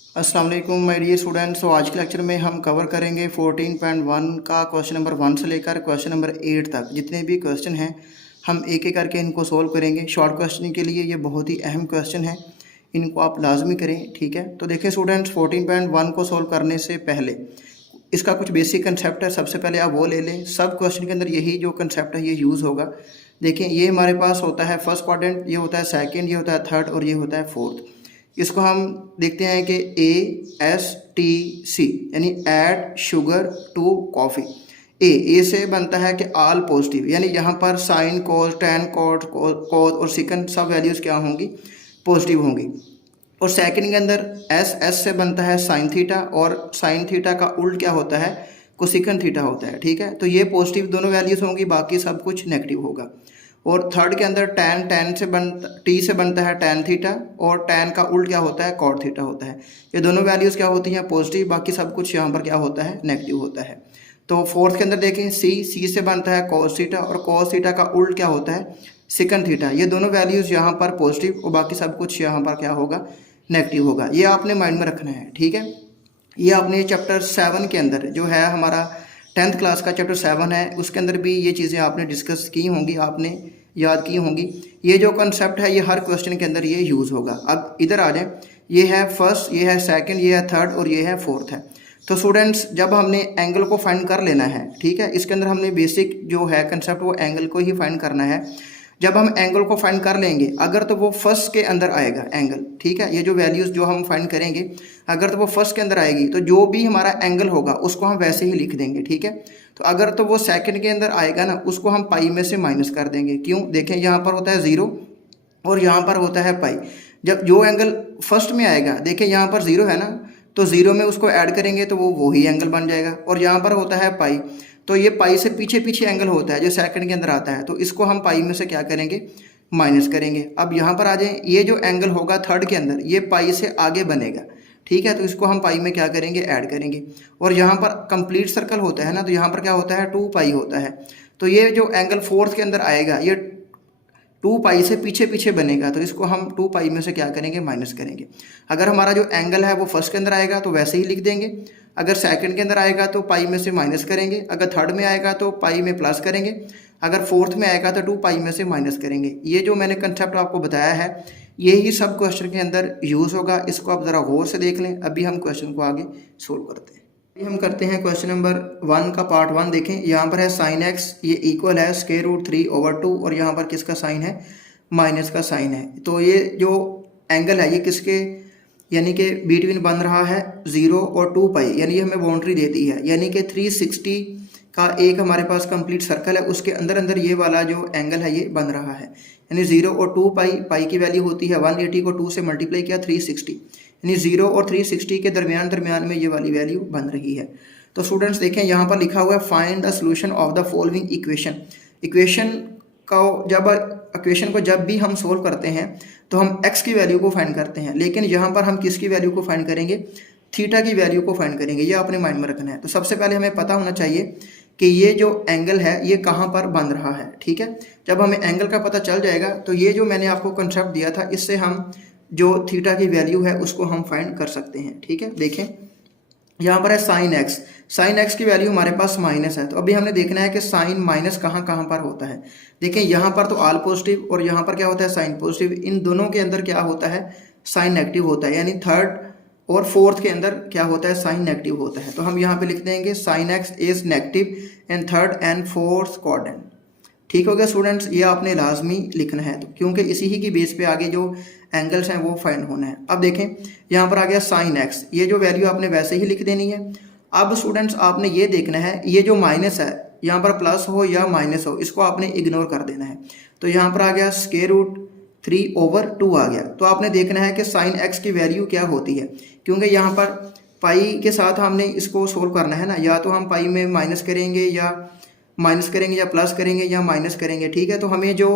अस्सलाम वालेकुम my dear students. तो आज के लेक्चर में हम कवर करेंगे 14.1 का क्वेश्चन नंबर 1 से लेकर क्वेश्चन नंबर 8 तक। जितने भी क्वेश्चन हैं हम एक एक करके इनको सोल्व करेंगे। शॉर्ट क्वेश्चन के लिए ये बहुत ही अहम क्वेश्चन है, इनको आप लाजमी करें, ठीक है। तो देखिए स्टूडेंट्स, 14.1 को सोल्व करने से पहले इसका कुछ बेसिक कंसेप्ट है, सबसे पहले आप वो ले लें। सब क्वेश्चन के अंदर यही जो कंसेप्ट है ये यूज़ होगा। देखिए ये हमारे पास होता है फर्स्ट क्वाड्रेंट, ये होता है सेकंड, ये होता है थर्ड और ये होता है फोर्थ। इसको हम देखते हैं कि ASTC यानी ऐड शुगर टू कॉफ़ी। ए से बनता है कि ऑल पॉजिटिव, यानी यहाँ पर साइन कोस टैन कॉस और सिकन सब वैल्यूज़ क्या होंगी, पॉजिटिव होंगी। और सेकंड के अंदर एस से बनता है साइन थीटा, और साइन थीटा का उल्ट क्या होता है, कोसिकन थीटा होता है, ठीक है। तो ये पॉजिटिव दोनों वैल्यूज़ होंगी, बाकी सब कुछ नेगेटिव होगा। और थर्ड के अंदर टी से बनता है टैन थीटा, और टैन का उल्ट क्या होता है, कॉट थीटा होता है। ये दोनों वैल्यूज़ क्या होती हैं, पॉजिटिव, बाकी सब कुछ यहाँ पर क्या होता है, नेगेटिव होता है। तो फोर्थ के अंदर देखें सी से बनता है कॉस थीटा, और कॉस थीटा का उल्ट क्या होता है, सिकन थीटा। ये दोनों वैल्यूज़ यहाँ पर पॉजिटिव और बाकी सब कुछ यहाँ पर क्या होगा, नेगेटिव होगा। ये आपने माइंड में रखना है, ठीक है। ये आपने चैप्टर 7 के अंदर जो है हमारा 10th क्लास का चैप्टर 7 है, उसके अंदर भी ये चीज़ें आपने डिस्कस की होंगी, आपने याद की होंगी। ये जो कंसेप्ट है ये हर क्वेश्चन के अंदर ये यूज़ होगा। अब इधर आ जाए, ये है फर्स्ट, ये है सेकंड, ये है थर्ड और ये है फोर्थ है। तो स्टूडेंट्स जब हमने एंगल को फाइंड कर लेना है, ठीक है, इसके अंदर हमने बेसिक जो है कंसेप्ट वो एंगल को ही फाइंड करना है। जब हम एंगल को फाइंड कर लेंगे, अगर तो वो फर्स्ट के अंदर आएगा एंगल, ठीक है, ये जो वैल्यूज़ जो हम फाइंड करेंगे अगर तो वो फर्स्ट के अंदर आएगी तो जो भी हमारा एंगल होगा उसको हम वैसे ही लिख देंगे, ठीक है। तो अगर तो वो सेकंड के अंदर आएगा ना, उसको हम पाई में से माइनस कर देंगे। क्यों, देखें यहाँ पर होता है 0 और यहाँ पर होता है पाई। जब जो एंगल फर्स्ट में आएगा, देखें यहाँ पर 0 है ना, तो 0 में उसको ऐड करेंगे तो वो वही एंगल बन जाएगा। और यहाँ पर होता है पाई, तो ये पाई से पीछे पीछे एंगल होता है जो सेकंड के अंदर आता है, तो इसको हम पाई में से क्या करेंगे, माइनस करेंगे। अब यहाँ पर आ जाए, ये जो एंगल होगा थर्ड के अंदर ये पाई से आगे बनेगा, ठीक है, तो इसको हम पाई में क्या करेंगे, ऐड करेंगे। और यहाँ पर कंप्लीट सर्कल होता है ना, तो यहाँ पर क्या होता है, 2 पाई होता है। तो ये जो एंगल फोर्थ के अंदर आएगा ये 2 पाई से पीछे पीछे बनेगा, तो इसको हम 2 पाई में से क्या करेंगे, माइनस करेंगे। अगर हमारा जो एंगल है वो फर्स्ट के अंदर आएगा तो वैसे ही लिख देंगे, अगर सेकंड के अंदर आएगा तो पाई में से माइनस करेंगे, अगर थर्ड में आएगा तो पाई में प्लस करेंगे, अगर फोर्थ में आएगा तो 2 पाई में से माइनस करेंगे। ये जो मैंने कंसेप्ट आपको बताया है यही सब क्वेश्चन के अंदर यूज़ होगा, इसको आप ज़रा गौर से देख लें। अभी हम क्वेश्चन को आगे सोल्व करते हैं। हम करते हैं क्वेश्चन नंबर 1 का पार्ट 1। देखें यहाँ पर है साइन एक्स, ये इक्वल है √3/2 और यहाँ पर किसका साइन है, माइनस का साइन है। तो ये जो एंगल है ये किसके यानी कि बिटवीन बन रहा है 0 और 2 पाई, यानी ये हमें बाउंड्री देती है, यानी कि 360 का एक हमारे पास कंप्लीट सर्कल है, उसके अंदर अंदर ये वाला जो एंगल है ये बन रहा है। यानी 0 और 2 पाई की वैल्यू होती है 180 को 2 से मल्टीप्लाई किया 360, यानी 0 और 360 के दरमियान में ये वाली वैल्यू बन रही है। तो स्टूडेंट्स देखें यहाँ पर लिखा हुआ है find the solution of the following equation. Equation को जब भी हम सोल्व करते हैं तो हम x की वैल्यू को फाइंड करते हैं, लेकिन यहाँ पर हम किसकी वैल्यू को फाइंड करेंगे, थीटा की वैल्यू को फाइंड करेंगे। ये आपने माइंड में रखना है। तो सबसे पहले हमें पता होना चाहिए कि ये जो एंगल है ये कहाँ पर बन रहा है, ठीक है। जब हमें एंगल का पता चल जाएगा तो ये जो मैंने आपको कंसेप्ट दिया था इससे हम जो थीटा की वैल्यू है उसको हम फाइंड कर सकते हैं, ठीक है। देखें यहाँ पर है साइन एक्स की वैल्यू हमारे पास माइनस है, तो अभी हमने देखना है कि साइन माइनस कहाँ कहाँ पर होता है। देखें यहाँ पर तो ऑल पॉजिटिव और यहाँ पर क्या होता है, साइन पॉजिटिव। इन दोनों के अंदर क्या होता है, साइन नेगेटिव होता है, यानी थर्ड और फोर्थ के अंदर क्या होता है, साइन नेगेटिव होता है। तो हम यहाँ पे लिख देंगे sine x is negative in third and fourth quadrant. ठीक हो गया स्टूडेंट्स, ये आपने लाजमी लिखना है, तो क्योंकि इसी ही की बेस पे आगे जो एंगल्स हैं वो फाइंड होना है। अब देखें यहाँ पर आ गया साइन एक्स, ये जो वैल्यू आपने वैसे ही लिख देनी है। अब स्टूडेंट्स आपने ये देखना है ये जो माइनस है यहाँ पर प्लस हो या माइनस हो इसको आपने इग्नोर कर देना है। तो यहाँ पर आ गया √3/2 आ गया। तो आपने देखना है कि साइन एक्स की वैल्यू क्या होती है, क्योंकि यहाँ पर पाई के साथ हमने इसको सोल्व करना है ना, या तो हम पाई में माइनस करेंगे या प्लस करेंगे या माइनस करेंगे, ठीक है। तो हमें जो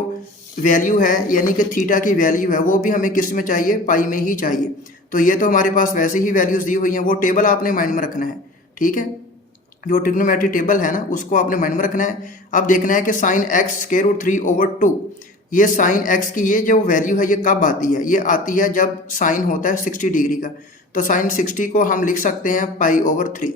वैल्यू है यानी कि थीटा की वैल्यू है वो भी हमें किस में चाहिए, पाई में ही चाहिए। तो ये तो हमारे पास वैसे ही वैल्यूज़ दी हुई हैं, वो टेबल आपने माइंड में रखना है, ठीक है। जो ट्रिग्नोमेट्री टेबल है ना उसको आपने माइंड में रखना है। अब देखना है कि साइन एक्स √3/2 ये साइन एक्स की ये जो वैल्यू है ये कब आती है, ये आती है जब साइन होता है 60 डिग्री का। तो साइन 60 को हम लिख सकते हैं π/3।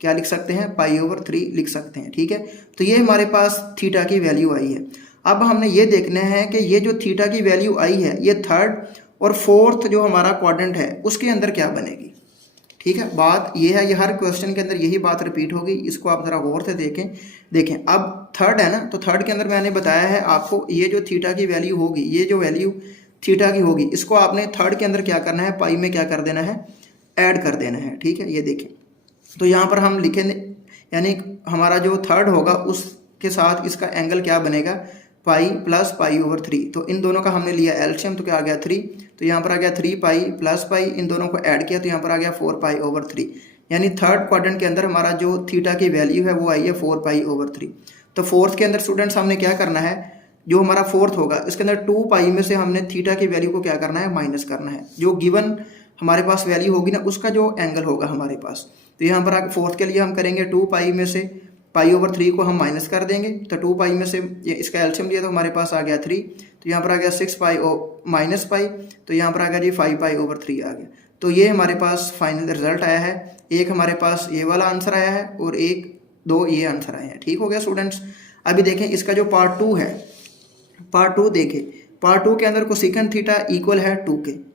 क्या लिख सकते हैं, π/3 लिख सकते हैं, ठीक है। तो ये हमारे पास थीटा की वैल्यू आई है। अब हमने ये देखना है कि ये जो थीटा की वैल्यू आई है ये थर्ड और फोर्थ जो हमारा क्वाड्रेंट है उसके अंदर क्या बनेगी, ठीक है। बात ये है, ये हर क्वेश्चन के अंदर यही बात रिपीट होगी, इसको आप ज़रा गौर से देखें। अब थर्ड है ना, तो थर्ड के अंदर मैंने बताया है आपको ये जो थीटा की वैल्यू होगी, ये जो वैल्यू थीटा की होगी इसको आपने थर्ड के अंदर क्या करना है, पाई में क्या कर देना है, ऐड कर देना है, ठीक है। ये देखें, तो यहाँ पर हम लिखेंगे यानी हमारा जो थर्ड होगा उसके साथ इसका एंगल क्या बनेगा, पाई प्लस π/3। तो इन दोनों का हमने लिया एलसीएम, तो क्या आ गया 3। तो यहाँ पर आ गया 3 पाई प्लस पाई, इन दोनों को ऐड किया तो यहाँ पर आ गया 4 π/3। यानी थर्ड क्वाड्रेंट के अंदर हमारा जो थीटा की वैल्यू है वो आई है 4 π/3। तो फोर्थ के अंदर स्टूडेंट्स हमने क्या करना है, जो हमारा फोर्थ होगा इसके अंदर 2 पाई में से हमने थीटा की वैल्यू को क्या करना है, माइनस करना है। जो गिवन हमारे पास वैल्यू होगी ना उसका जो एंगल होगा हमारे पास, तो यहाँ पर फोर्थ के लिए हम करेंगे 2 पाई में से π/3 को हम माइनस कर देंगे। तो 2 पाई में से इसका एलसीएम लिया तो हमारे पास आ गया 3। तो यहाँ पर आ गया 6 पाई माइनस पाई, तो यहाँ पर आ गया जी 5 π/3 आ गया। तो ये हमारे पास फाइनल रिजल्ट आया है। एक हमारे पास ये वाला आंसर आया है और दो ये आंसर आए हैं, ठीक हो गया स्टूडेंट्स। अभी देखें इसका जो पार्ट 2 है, पार्ट 2 देखें, पार्ट 2 के अंदर कोसेकंड थीटा इक्वल है 2 के,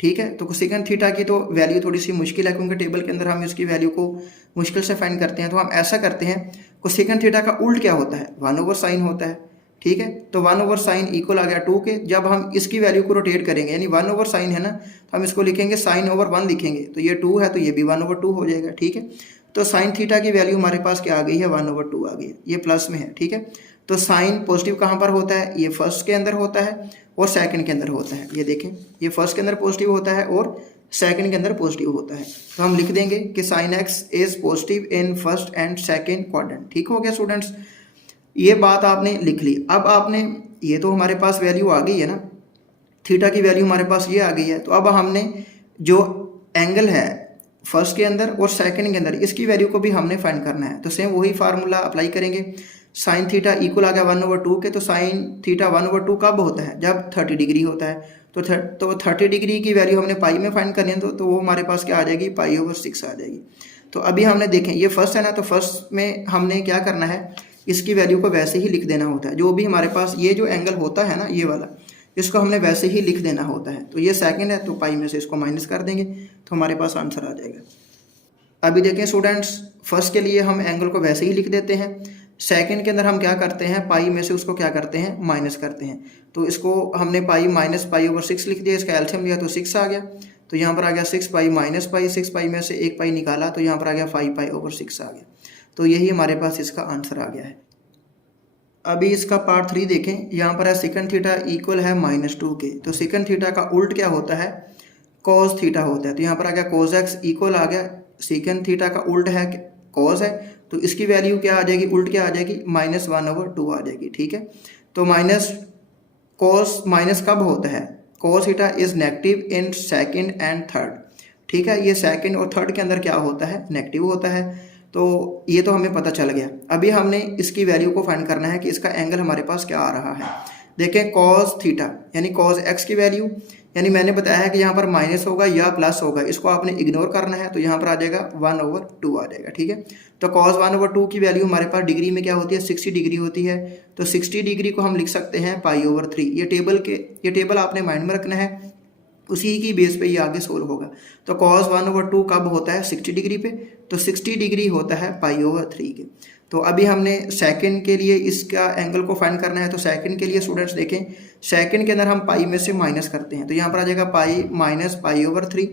ठीक है। तो कोसेकंड थीटा की तो वैल्यू थोड़ी सी मुश्किल है क्योंकि टेबल के अंदर हम इसकी वैल्यू को मुश्किल से फाइंड करते हैं। तो हम ऐसा करते हैं, कोसेकंड थीटा का उल्ट क्या होता है, 1/sin होता है, ठीक है। तो 1/sin इक्वल आ गया 2 के। जब हम इसकी वैल्यू को रोटेट करेंगे यानी 1/sin है ना, तो हम इसको लिखेंगे sin/1 लिखेंगे। तो ये 2 है तो ये भी 1/2 हो जाएगा, ठीक है। तो साइन थीटा की वैल्यू हमारे पास क्या आ गई है, 1/2 आ गई है, ये प्लस में है, ठीक है। तो साइन पॉजिटिव कहाँ पर होता है, ये फर्स्ट के अंदर होता है और सेकंड के अंदर होता है। ये देखें, ये फर्स्ट के अंदर पॉजिटिव होता है और सेकंड के अंदर पॉजिटिव होता है। तो हम लिख देंगे कि sine x is positive in first and second quadrant, ठीक हो गया स्टूडेंट्स। ये बात आपने लिख ली। अब आपने ये तो हमारे पास वैल्यू आ गई है ना, थीटा की वैल्यू हमारे पास ये आ गई है। तो अब हमने जो एंगल है फर्स्ट के अंदर और सेकंड के अंदर इसकी वैल्यू को भी हमने फाइंड करना है। तो सेम वही फार्मूला अप्लाई करेंगे। साइन थीटा इक्वल आ गया 1/2 के। तो साइन थीटा 1/2 कब होता है, जब 30 डिग्री होता है। तो 30 डिग्री की वैल्यू हमने पाई में फाइंड करनी है, तो वो हमारे पास क्या आ जाएगी, π/6 आ जाएगी। तो अभी हमने देखें ये फर्स्ट है ना, तो फर्स्ट में हमने क्या करना है, इसकी वैल्यू को वैसे ही लिख देना होता है। जो भी हमारे पास ये जो एंगल होता है ना, ये वाला, इसको हमने वैसे ही लिख देना होता है। तो ये सेकंड है तो पाई में से इसको माइनस कर देंगे तो हमारे पास आंसर आ जाएगा। अभी देखें स्टूडेंट्स, फर्स्ट के लिए हम एंगल को वैसे ही लिख देते हैं, सेकंड के अंदर हम क्या करते हैं, पाई में से उसको क्या करते हैं, माइनस करते हैं। तो इसको हमने पाई माइनस π/6 लिख दिया, इसका एलसीएम लिया तो 6 आ गया। तो यहाँ पर आ गया 6 पाई माइनस पाई, 6 पाई में से एक पाई निकाला तो यहाँ पर आ गया 5 π/6 आ गया। तो यही हमारे पास इसका आंसर आ गया है। अभी इसका पार्ट 3 देखें, यहाँ पर है सेकंड थीटा इक्वल है -2 के। तो सेकंड थीटा का उल्ट क्या होता है, cos थीटा होता है। तो यहाँ पर आ गया cos x इक्वल आ गया, सेकंड थीटा का उल्ट है cos है, तो इसकी वैल्यू क्या आ जाएगी, उल्ट क्या आ जाएगी, -1/2 आ जाएगी, ठीक है। तो माइनस कब होता है, cos theta is negative in second and third, ठीक है। ये सेकंड और थर्ड के अंदर क्या होता है, नेगेटिव होता है। तो ये तो हमें पता चल गया। अभी हमने इसकी वैल्यू को फाइंड करना है कि इसका एंगल हमारे पास क्या आ रहा है। देखें cos थीटा यानी cos x की वैल्यू, यानी मैंने बताया है कि यहाँ पर माइनस होगा या प्लस होगा, इसको आपने इग्नोर करना है। तो यहाँ पर आ जाएगा 1/2 आ जाएगा, ठीक है। तो cos 1/2 की वैल्यू हमारे पास डिग्री में क्या होती है, 60 डिग्री होती है। तो 60 डिग्री को हम लिख सकते हैं π/3। ये टेबल आपने माइंड में रखना है, उसी की बेस पे ये आगे सोल्व होगा। तो cos 1/2 कब होता है, 60 डिग्री पे। तो 60 डिग्री होता है π/3 के। तो अभी हमने सेकंड के लिए इसका एंगल को फाइंड करना है। तो सेकंड के लिए स्टूडेंट्स देखें, सेकंड के अंदर हम पाई में से माइनस करते हैं। तो यहाँ पर आ जाएगा पाई माइनस π/3।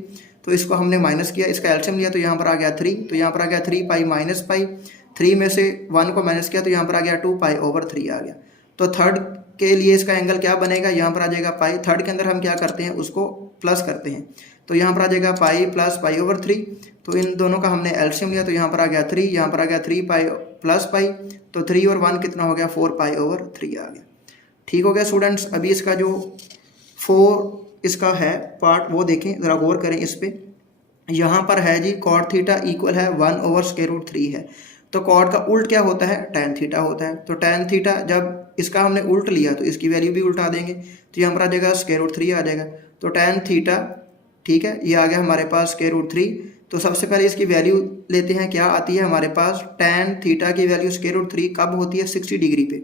तो इसको हमने माइनस किया, इसका एलसीएम लिया तो यहाँ पर आ गया 3। तो यहाँ पर आ गया 3 पाई माइनस पाई, 3 में से 1 को माइनस किया तो यहाँ पर आ गया 2 π/3 आ गया। तो थर्ड के लिए इसका एंगल क्या बनेगा, यहाँ पर आ जाएगा पाई। थर्ड के अंदर हम क्या करते हैं, उसको प्लस करते हैं। तो यहाँ पर आ जाएगा पाई प्लस π/3। तो इन दोनों का हमने एलसीएम लिया तो यहाँ पर आ गया 3, यहाँ पर आ गया 3 पाई प्लस पाई। तो 3 और 1 कितना हो गया, 4 π/3 आ गया, ठीक हो गया स्टूडेंट्स। अभी इसका जो 4 इसका है पार्ट वो देखें, ज़रा गौर करें इस पर। यहाँ पर है जी cot थीटा इक्वल है 1/√3 है। तो कॉट का उल्ट क्या होता है, टैन थीटा होता है। तो टैन थीटा जब इसका हमने उल्ट लिया तो इसकी वैल्यू भी उल्टा देंगे, तो यहाँ पर आ जाएगा √3 आ जाएगा। तो टैन थीटा, ठीक है, ये आ गया हमारे पास √3। तो सबसे पहले इसकी वैल्यू लेते हैं, क्या आती है हमारे पास, टैन थीटा की वैल्यू √3 कब होती है, 60 डिग्री पे।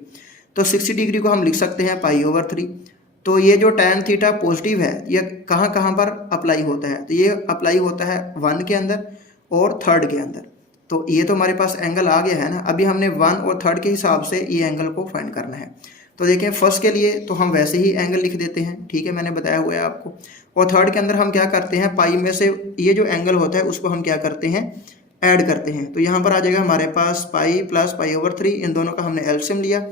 तो 60 डिग्री को हम लिख सकते हैं π/3। तो ये जो टैन थीटा पॉजिटिव है ये कहाँ कहाँ पर अप्लाई होता है, तो ये अप्लाई होता है 1 के अंदर और 3rd के अंदर। तो ये तो हमारे पास एंगल आ गया है ना। अभी हमने 1 और 3rd के हिसाब से ये एंगल को फाइंड करना है। तो देखें फर्स्ट के लिए तो हम वैसे ही एंगल लिख देते हैं, ठीक है, मैंने बताया हुआ है आपको। और 3rd के अंदर हम क्या करते हैं, पाई में से ये जो एंगल होता है उसको हम क्या करते हैं, ऐड करते हैं। तो यहाँ पर आ जाएगा हमारे पास पाई प्लस π/3, इन दोनों का हमने एलसीएम लिया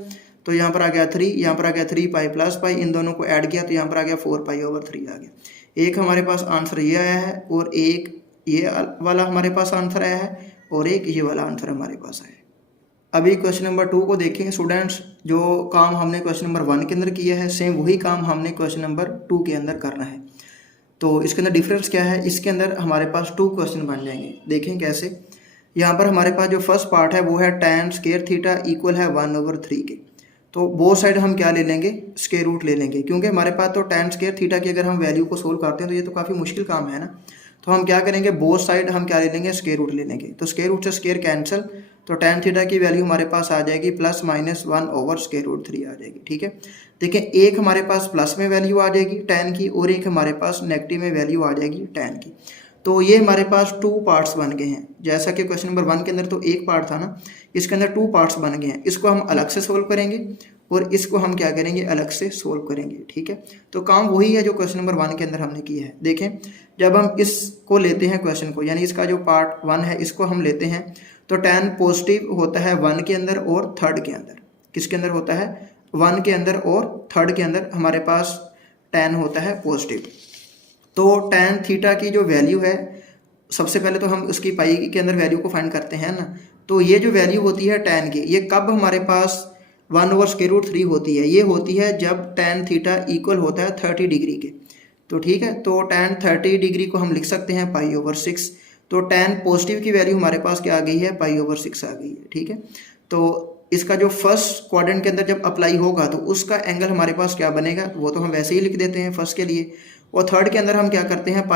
तो यहाँ पर आ गया 3, यहाँ पर आ गया 3 पाई प्लस पाई, इन दोनों को ऐड किया तो यहाँ पर आ गया 4 π/3 आ गया। एक हमारे पास आंसर ये आया है और एक ये वाला हमारे पास आंसर आया है और एक ये वाला आंसर हमारे पास आया है। अभी क्वेश्चन नंबर 2 को देखें स्टूडेंट्स। जो काम हमने क्वेश्चन नंबर 1 के अंदर किया है सेम वही काम हमने क्वेश्चन नंबर 2 के अंदर करना है। तो इसके अंदर डिफरेंस क्या है, इसके अंदर हमारे पास 2 क्वेश्चन बन जाएंगे। देखें कैसे, यहाँ पर हमारे पास जो फर्स्ट पार्ट है वो है tan स्क्वायर थीटा इक्वल है 1/3 के। तो बोथ साइड हम क्या ले लेंगे, स्क्वायर रूट ले लेंगे, क्योंकि हमारे पास तो tan स्क्वायर थीटा की अगर हम वैल्यू को सोल्व करते हैं तो ये तो काफ़ी मुश्किल काम है ना। तो हम क्या करेंगे, बोथ साइड हम क्या ले लेंगे, स्क्वायर रूट ले लेंगे। तो स्क्वायर रूट से स्क्वायर कैंसिल, तो tan थीटा की वैल्यू हमारे पास आ जाएगी +-1/√3 आ जाएगी, ठीक है। देखिए एक हमारे पास प्लस में वैल्यू आ जाएगी tan की और एक हमारे पास नेगेटिव में वैल्यू आ जाएगी tan की। तो ये हमारे पास 2 पार्ट्स बन गए हैं। जैसा कि क्वेश्चन नंबर 1 के अंदर तो एक पार्ट था ना, इसके अंदर 2 पार्ट्स बन गए हैं। इसको हम अलग से सोल्व करेंगे और इसको हम क्या करेंगे, अलग से सोल्व करेंगे, ठीक है। तो काम वही है जो क्वेश्चन नंबर 1 के अंदर हमने किया है। देखें जब हम इसको लेते हैं क्वेश्चन को, यानी इसका जो पार्ट 1 है इसको हम लेते हैं तो tan पॉजिटिव होता है 1 के अंदर और 3rd के अंदर। किसके अंदर होता है, 1 के अंदर और 3rd के अंदर हमारे पास tan होता है पॉजिटिव। तो tan थीटा की जो वैल्यू है, सबसे पहले तो हम उसकी पाई के अंदर वैल्यू को फाइंड करते हैं ना। तो ये जो वैल्यू होती है tan की, ये कब हमारे पास 1/√3 होती है, ये होती है जब tan थीटा इक्वल होता है 30 डिग्री के। तो ठीक है, तो tan 30 डिग्री को हम लिख सकते हैं π/6। तो tan पॉजिटिव की वैल्यू हमारे पास क्या आ गई है, π/6 आ गई है, ठीक है। तो इसका जो फर्स्ट क्वाड्रेंट के अंदर जब अप्लाई होगा तो उसका एंगल हमारे पास क्या बनेगा, वो तो हम वैसे ही लिख देते हैं फर्स्ट के लिए। और 3rd के अंदर हम क्या करते हैं,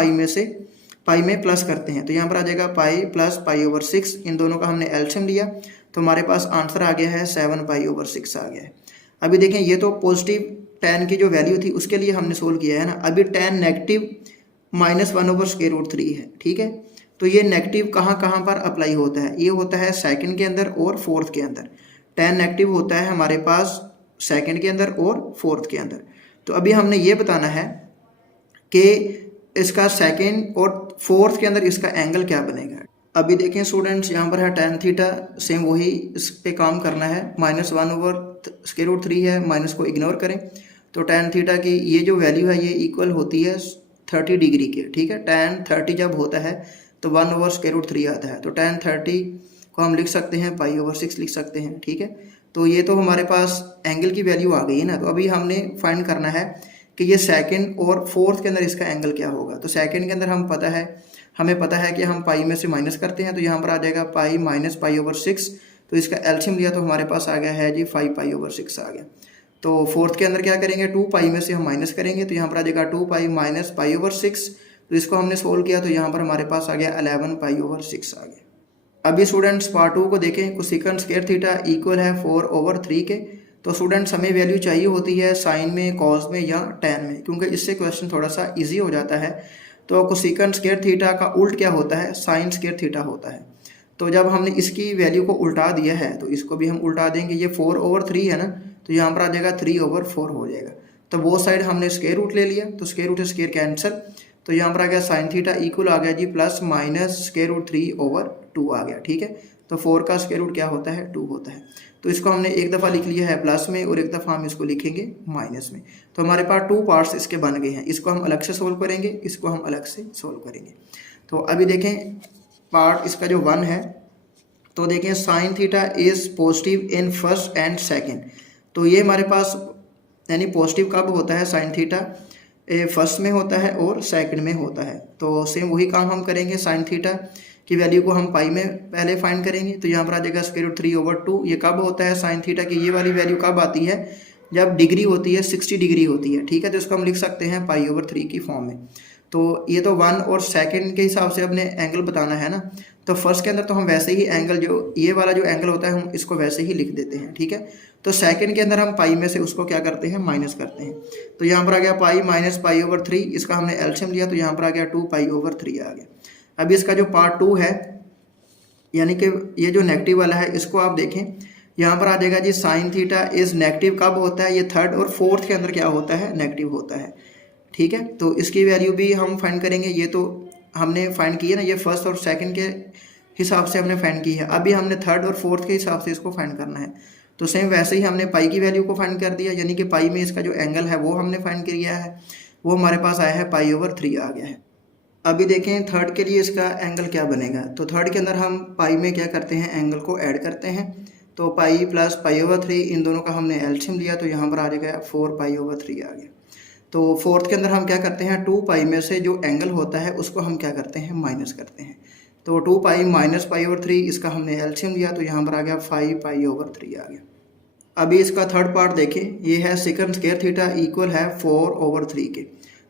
पाई में प्लस करते हैं। तो यहाँ पर आ जाएगा पाई प्लस π/6, इन दोनों का हमने एलसीएम लिया तो हमारे पास आंसर आ गया है 7 π/6 आ गया है। अभी देखें ये तो पॉजिटिव tan की जो वैल्यू थी उसके लिए हमने सोल्व किया है ना। अभी tan नेगेटिव -1/√3 है, ठीक है। तो ये नेगेटिव कहाँ कहाँ पर अप्लाई होता है, ये होता है 2nd के अंदर और 4th के अंदर। tan नेगेटिव होता है हमारे पास 2nd के अंदर और 4th के अंदर। तो अभी हमने ये बताना है कि इसका 2nd और 4th के अंदर इसका एंगल क्या बनेगा। अभी देखें स्टूडेंट्स, यहाँ पर है tan थीटा, सेम वही इस पे काम करना है। -1/√3 है, माइनस को इग्नोर करें। तो tan थीटा की ये जो वैल्यू है ये इक्वल होती है 30 डिग्री के, ठीक है। tan 30 जब होता है तो 1/√3 आता है। तो tan 30 को हम लिख सकते हैं π/6 लिख सकते हैं, ठीक है। तो ये तो हमारे पास एंगल की वैल्यू आ गई है ना। तो अभी हमने फाइंड करना है कि ये 2nd और 4th के अंदर इसका एंगल क्या होगा। तो 2nd के अंदर हमें पता है कि हम पाई में से माइनस करते हैं। तो यहाँ पर आ जाएगा पाई माइनस π/6। तो इसका एलसीएम लिया तो हमारे पास आ गया है जी 5 π/6 आ गया। तो 4th के अंदर क्या करेंगे, 2 पाई में से हम माइनस करेंगे तो यहाँ पर आ जाएगा 2 पाई माइनस π/6। तो इसको हमने सोल्व किया तो यहाँ पर हमारे पास आ गया 11 π/6 आ गया। अभी स्टूडेंट्स पार्ट 2 को देखें। कोसेकंड स्क्वायर थीटा इक्वल है 4/3 के। तो स्टूडेंट्स हमें वैल्यू चाहिए होती है साइन में, कॉस में या tan में, क्योंकि इससे क्वेश्चन थोड़ा सा इजी हो जाता है। तो कोसेकंड स्क्वायर थीटा का उल्ट क्या होता है, साइन स्क्वायर थीटा होता है। तो जब हमने इसकी वैल्यू को उल्टा दिया है तो इसको भी हम उल्टा देंगे। ये 4/3 है ना, तो यहाँ पर आ जाएगा 3/4 हो जाएगा। तो वो साइड हमने स्क्वायर रूट ले लिया, तो स्क्वायर रूट से स्क्वायर कैंसिल। तो यहाँ पर आ गया साइन थीटा इक्वल आ गया जी +-√3/2 आ गया, ठीक है। तो 4 का स्क्वायर रूट क्या होता है, 2 होता है। तो इसको हमने एक दफ़ा लिख लिया है प्लस में और एक दफ़ा हम इसको लिखेंगे माइनस में। तो हमारे पास 2 पार्ट्स इसके बन गए हैं। इसको हम अलग से सोल्व करेंगे, इसको हम अलग से सोल्व करेंगे। तो अभी देखें पार्ट इसका जो 1 है, तो देखें sine theta is positive in first and second. तो ये हमारे पास यानी पॉजिटिव कब होता है, साइन थीटा फर्स्ट में होता है और सेकंड में होता है। तो सेम वही काम हम करेंगे। साइन थीटा की वैल्यू को हम पाई में पहले फाइंड करेंगे। तो यहाँ पर आ जाएगा √3/2। ये कब होता है साइन थीटा की ये वाली वैल्यू कब आती है, जब डिग्री होती है 60 डिग्री होती है, ठीक है। तो इसको हम लिख सकते हैं π/3 की फॉर्म में। तो ये तो 1 और सेकंड के हिसाब से अपने एंगल बताना है ना। तो फर्स्ट के अंदर तो हम वैसे ही एंगल जो ये वाला जो एंगल होता है हम इसको वैसे ही लिख देते हैं, ठीक है। तो सेकंड के अंदर हम पाई में से उसको क्या करते हैं, माइनस करते हैं। तो यहाँ पर आ गया पाई माइनस π/3, इसका हमने एलसीएम लिया तो यहाँ पर आ गया 2π/3 आ गया। अब इसका जो पार्ट 2 है यानी कि ये जो नेगेटिव वाला है इसको आप देखें, यहाँ पर आ जाएगा जी साइन थीटा इज नेगेटिव कब होता है, ये थर्ड और फोर्थ के अंदर क्या होता है, नेगेटिव होता है, ठीक है। तो इसकी वैल्यू भी हम फाइंड करेंगे। ये तो हमने फाइंड की है ना, ये फर्स्ट और सेकंड के हिसाब से हमने फाइंड की है। अभी हमने थर्ड और फोर्थ के हिसाब से इसको फाइंड करना है। तो सेम वैसे ही हमने पाई की वैल्यू को फाइंड कर दिया, यानी कि पाई में इसका जो एंगल है वो हमने फाइंड किया है, वो हमारे पास आया है π/3 आ गया है। अभी देखें थर्ड के लिए इसका एंगल क्या बनेगा। तो थर्ड के अंदर हम पाई में क्या करते हैं, एंगल को ऐड करते हैं। तो पाई प्लस π/3 इन दोनों का हमने एलसीएम लिया तो यहाँ पर आ जाएगा 4π/3 आ गया। तो फोर्थ के अंदर हम क्या करते हैं, 2π में से जो एंगल होता है उसको हम क्या करते हैं, माइनस करते हैं। तो 2π माइनस π/3 इसका हमने एलसीएम लिया तो यहाँ पर आ गया 5π/3 आ गया। अभी इसका थर्ड पार्ट देखें, ये है सेकंड स्क्वायर थीटा इक्वल है 4/3 के।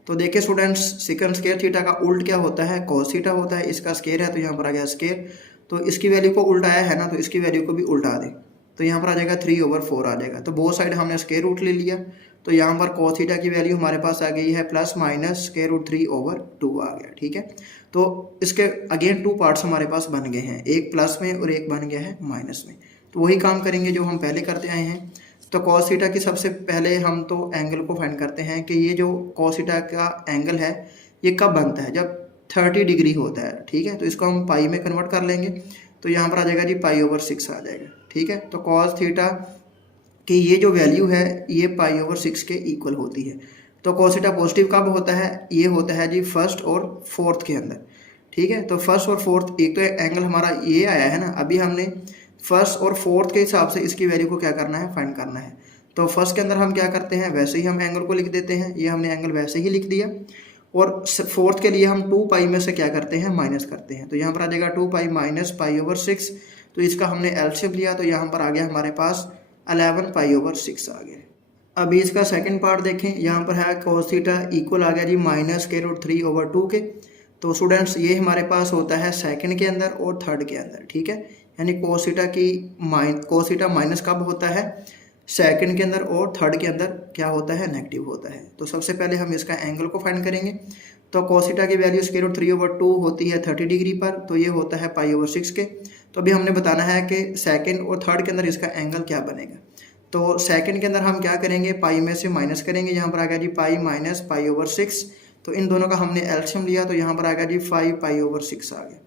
तो देखिए स्टूडेंट्स सेकंड स्क्वायर थीटा का उल्ट क्या होता है, कॉस थीटा होता है। इसका स्क्वायर है तो यहाँ पर आ गया स्क्वायर, तो इसकी वैल्यू को उल्टाया है ना, तो इसकी वैल्यू को भी उल्टा दें तो यहाँ पर आ जाएगा 3/4 आ जाएगा। तो बोथ साइड हमने स्क्वायर रूट ले लिया तो यहाँ पर कॉस थीटा की वैल्यू हमारे पास आ गई है प्लस माइनस √3/2 आ गया, ठीक है। तो इसके अगेन 2 पार्ट्स हमारे पास बन गए हैं, एक प्लस में और एक बन गया है माइनस में। तो वही काम करेंगे जो हम पहले करते आए हैं। तो कॉस थीटा की सबसे पहले हम तो एंगल को फाइंड करते हैं कि ये जो कॉस थीटा का एंगल है ये कब बनता है, जब 30 डिग्री होता है, ठीक है। तो इसको हम पाई में कन्वर्ट कर लेंगे तो यहाँ पर आ जाएगा जी π/6 आ जाएगा, ठीक है। तो कॉस थीटा की ये जो वैल्यू है ये π/6 के इक्वल होती है। तो कॉस थीटा पॉजिटिव कब होता है, ये होता है जी फर्स्ट और फोर्थ के अंदर, ठीक है। तो फर्स्ट और फोर्थ, एक तो एंगल हमारा ये आया है ना, अभी हमने फर्स्ट और फोर्थ के हिसाब से इसकी वैल्यू को क्या करना है, फाइंड करना है। तो फर्स्ट के अंदर हम क्या करते हैं, वैसे ही हम एंगल को लिख देते हैं, ये हमने एंगल वैसे ही लिख दिया। और फोर्थ के लिए हम 2π में से क्या करते हैं, माइनस करते हैं। तो यहाँ पर आ जाएगा 2π माइनस π/6। तो इसका हमने एलसीएम लिया तो यहाँ पर आ गया हमारे पास 11π/6 आ गया। अभी इसका सेकंड पार्ट देखें, यहाँ पर है कॉस थीटा इक्वल आ गया जी माइनस √3/2 के। तो स्टूडेंट्स ये हमारे पास होता है सेकंड के अंदर और थर्ड के अंदर, ठीक है। यानी कॉस थीटा माइनस कब होता है, सेकंड के अंदर और थर्ड के अंदर क्या होता है, नेगेटिव होता है। तो सबसे पहले हम इसका एंगल को फाइंड करेंगे। तो कॉस थीटा की वैल्यू √3/2 होती है 30 डिग्री पर, तो ये होता है π/6 के। तो अभी हमने बताना है कि सेकंड और थर्ड के अंदर इसका एंगल क्या बनेगा। तो सेकंड के अंदर हम क्या करेंगे, पाई में से माइनस करेंगे। यहाँ पर आ गया जी पाई माइनस π/6। तो इन दोनों का हमने एलसीएम लिया तो यहाँ पर आ गया जी 5π/6 आ गया।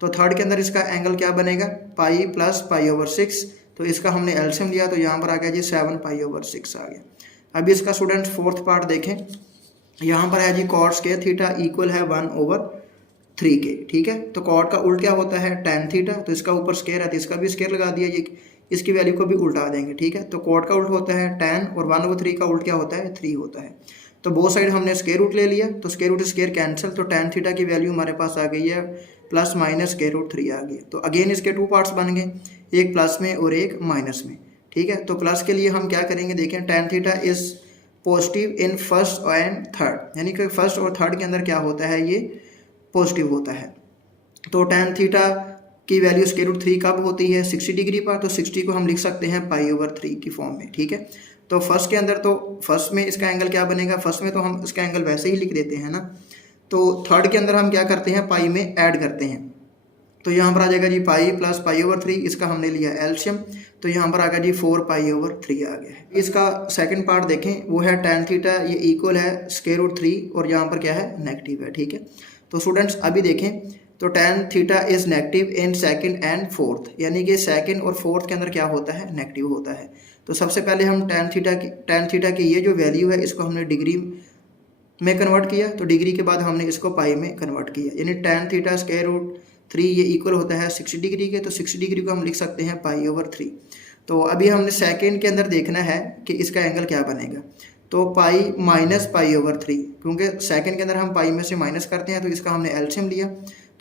तो थर्ड के अंदर इसका एंगल क्या बनेगा, पाई प्लस π/6। तो इसका हमने एलसीएम लिया तो यहाँ पर आ गया जी 7π/6 आ गया। अभी इसका स्टूडेंट फोर्थ पार्ट देखें, यहाँ पर है जी कॉट स्क्वायर थीटा इक्वल है 1/3 के, ठीक है। तो कॉट का उल्ट क्या होता है, tan थीटा। तो इसका ऊपर स्क्वायर है तो इसका भी स्क्वायर लगा दिया, ये इसकी वैल्यू को भी उल्टा देंगे, ठीक है। तो कॉट का उल्ट होता है tan और 1/3 का उल्ट क्या होता है, 3 होता है। तो बोथ साइड हमने स्क्वायर रूट ले लिया तो स्क्वायर रूट स्क्वायर कैंसिल, तो tan थीटा की वैल्यू हमारे पास आ गई है प्लस माइनस √3 आ गई। तो अगेन इसके 2 पार्ट्स बन गए, एक प्लस में और एक माइनस में, ठीक है। तो प्लस के लिए हम क्या करेंगे, देखें tan theta is positive in first and third, यानी कि फर्स्ट और थर्ड के अंदर क्या होता है, ये पॉजिटिव होता है। तो tan थीटा की वैल्यू √3 कब होती है, 60 डिग्री पर। तो 60 को हम लिख सकते हैं π/3 की फॉर्म में, ठीक है। तो फर्स्ट के अंदर, तो फर्स्ट में इसका एंगल क्या बनेगा, फर्स्ट में तो हम इसका एंगल वैसे ही लिख देते हैं ना। तो थर्ड के अंदर हम क्या करते हैं, पाई में ऐड करते हैं। तो यहाँ पर आ जाएगा जी पाई प्लस π/3, इसका हमने लिया एलसीएम। तो यहाँ पर आ गया जी 4π/3 आ गया है। इसका सेकंड पार्ट देखें, वो है tan थीटा ये इक्वल है √3 और यहाँ पर क्या है, नेगेटिव है, ठीक है। तो स्टूडेंट्स अभी देखें, तो tan theta is negative in second and fourth, यानी कि सेकंड और फोर्थ के अंदर क्या होता है, नेगेटिव होता है। तो सबसे पहले हम tan थीटा की ये जो वैल्यू है इसको हमने डिग्री में कन्वर्ट किया, तो डिग्री के बाद हमने इसको पाई में कन्वर्ट किया, यानी tan थीटा √3 ये इक्वल होता है 60 डिग्री के। तो 60 डिग्री को हम लिख सकते हैं π/3। तो अभी हमने सेकंड के अंदर देखना है कि इसका एंगल क्या बनेगा। तो पाई माइनस π/3, क्योंकि सेकंड के अंदर हम पाई में से माइनस करते हैं तो इसका हमने एलसीएम लिया।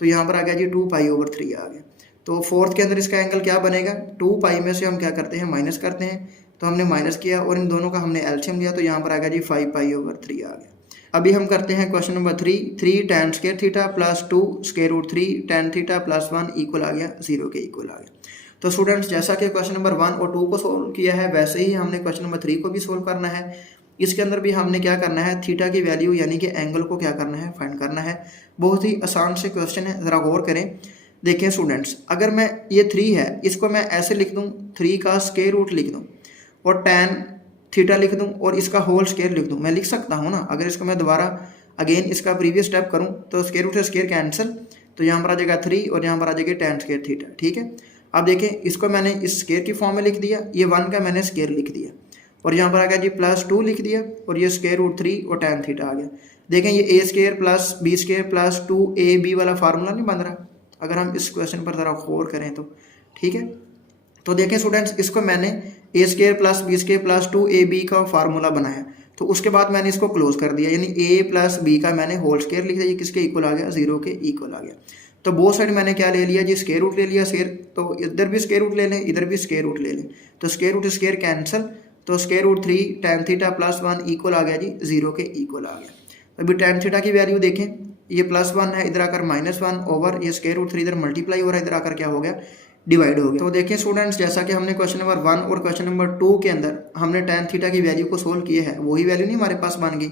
तो यहाँ पर आ गया जी 2π/3 आ गया। तो फोर्थ के अंदर इसका एंगल क्या बनेगा, 2π में से हम क्या करते हैं माइनस करते हैं, तो हमने माइनस किया और इन दोनों का हमने एलसीएम लिया, तो यहाँ पर आ गया जी 5π/3 आ गया। अभी हम करते हैं question number 3 tan square theta plus 2 square root 3 tan theta plus 1 equal आ गया 0 के इक्वल आ गया। तो स्टूडेंट्स जैसा कि क्वेश्चन नंबर 1 और 2 को सोल्व किया है वैसे ही हमने क्वेश्चन नंबर 3 को भी सोल्व करना है। इसके अंदर भी हमने क्या करना है, थीटा की वैल्यू यानी कि एंगल को क्या करना है, फाइंड करना है। बहुत ही आसान से क्वेश्चन है, ज़रा गौर करें। देखें स्टूडेंट्स, अगर मैं ये 3 है इसको मैं ऐसे लिख दूँ, 3 का स्क्वायर रूट लिख दूँ और tan थीटा लिख दूँ और इसका होल स्क्वायर लिख दूँ, मैं लिख सकता हूँ ना। अगर इसको मैं दोबारा अगेन इसका प्रीवियस स्टेप करूँ तो स्क्वायर रूट से स्क्वायर कैंसिल, तो यहाँ पर आ जाएगा 3 और यहाँ पर आ जाएगा tan स्क्वायर थीटा। ठीक है, अब देखें इसको मैंने इस स्क्वायर की फॉर्म में लिख दिया, ये 1 का मैंने स्क्वायर लिख दिया और यहाँ पर आ गया जी प्लस 2 लिख दिया और ये स्क्वायर रूट 3 और tan थीटा आ गया। देखें ये A square plus B square plus 2ab वाला फार्मूला नहीं बन रहा, अगर हम इस क्वेश्चन पर ज़रा गौर करें तो। ठीक है, तो देखें स्टूडेंट्स, इसको मैंने A square plus B square plus 2ab का फार्मूला बनाया, तो उसके बाद मैंने इसको क्लोज कर दिया, यानी a प्लस बी का मैंने होल स्क्वायर लिख दिया, ये किसके इक्वल आ गया, 0 के इक्वल आ गया। तो बोथ साइड मैंने क्या ले लिया जी, स्क्वायर रूट ले लिया, स्क्वायर तो इधर भी स्क्वायर रूट ले लें, इधर भी स्क्वायर रूट ले लें, तो स्क्वायर रूट स्क्वायर कैंसिल, तो square root 3 tan theta plus 1 equal आ गया जी 0 के इक्वल आ गया। अभी tan थीटा की वैल्यू देखें, ये प्लस 1 है, इधर आकर -1 ओवर ये स्क्वायर रूट 3 इधर मल्टीप्लाई हो रहा है, इधर आकर क्या हो गया, डिवाइड हो गया। तो देखें स्टूडेंट्स, जैसा कि हमने क्वेश्चन नंबर 1 और क्वेश्चन नंबर 2 के अंदर हमने tan थीटा की वैल्यू को सोल्व किया है, वही वैल्यू नहीं हमारे पास बन गई,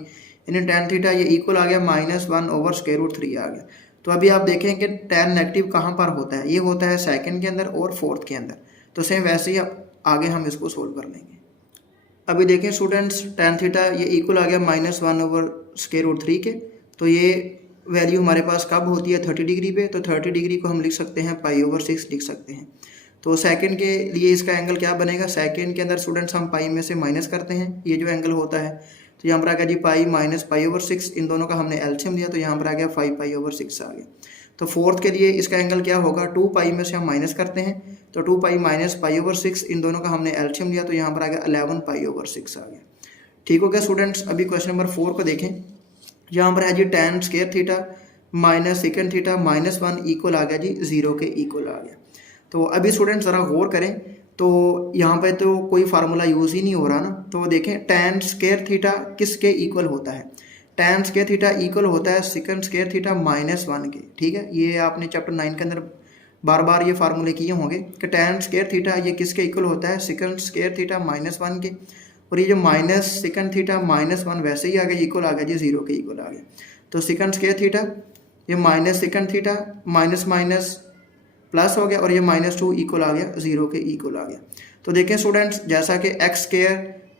यानी tan थीटा ये इक्वल आ गया -1 ओवर स्क्वायर रूट 3 आ गया। तो अभी आप देखें कि tan नेगेटिव कहाँ पर होता है, ये होता है सेकंड के अंदर और फोर्थ के अंदर, तो सेम वैसे ही आगे हम इसको सोल्व कर लेंगे। अभी देखें स्टूडेंट्स, tan थीटा ये इक्वल आ गया -1 ओवर स्क्वायर रूट 3 के, तो ये वैल्यू हमारे पास कब होती है, 30 डिग्री पे, तो 30 डिग्री को हम लिख सकते हैं π/6 लिख सकते हैं। तो सेकंड के लिए इसका एंगल क्या बनेगा, सेकंड के अंदर स्टूडेंट्स हम पाई में से माइनस करते हैं, ये जो एंगल होता है, तो यहाँ पर आ गया जी पाई माइनस π/6, इन दोनों का हमने एलसीएम लिया, तो यहाँ पर आ गया 5π/6 आ गया। तो फोर्थ के लिए इसका एंगल क्या होगा, 2π में से हम माइनस करते हैं, तो 2π माइनस π/6, इन दोनों का हमने एलसीएम लिया, तो यहाँ पर आ गया 11π/6 आ गया। ठीक हो गया स्टूडेंट्स। अभी क्वेश्चन नंबर 4 को देखें, यहाँ पर है जी tan square theta minus second theta -1 equal आ गया जी 0 के इक्वल आ गया। तो अभी स्टूडेंट ज़रा गौर करें, तो यहाँ पे तो कोई फार्मूला यूज़ ही नहीं हो रहा ना, तो देखें tan स्क्वायर थीटा किसके इक्वल होता है, tan स्क्वायर थीटा इक्वल होता है सेकंड स्क्वायर थीटा -1 के। ठीक है, ये आपने चैप्टर 9 के अंदर बार बार ये फार्मूले किए होंगे कि tan स्क्वायर थीटा ये किसके इक्वल होता है, सेकंड स्क्वायर थीटा -1 के, और ये जो माइनस सेकंड थीटा -1 वैसे ही आ गया, इक्वल आ गया जी 0 के इक्वल आ गया। तो सेकंड स्क्वायर थीटा ये minus second theta minus minus plus हो गया और ये -2 इक्वल आ गया 0 के इक्वल आ गया। तो देखें स्टूडेंट्स, जैसा कि एक्स स्क्वायर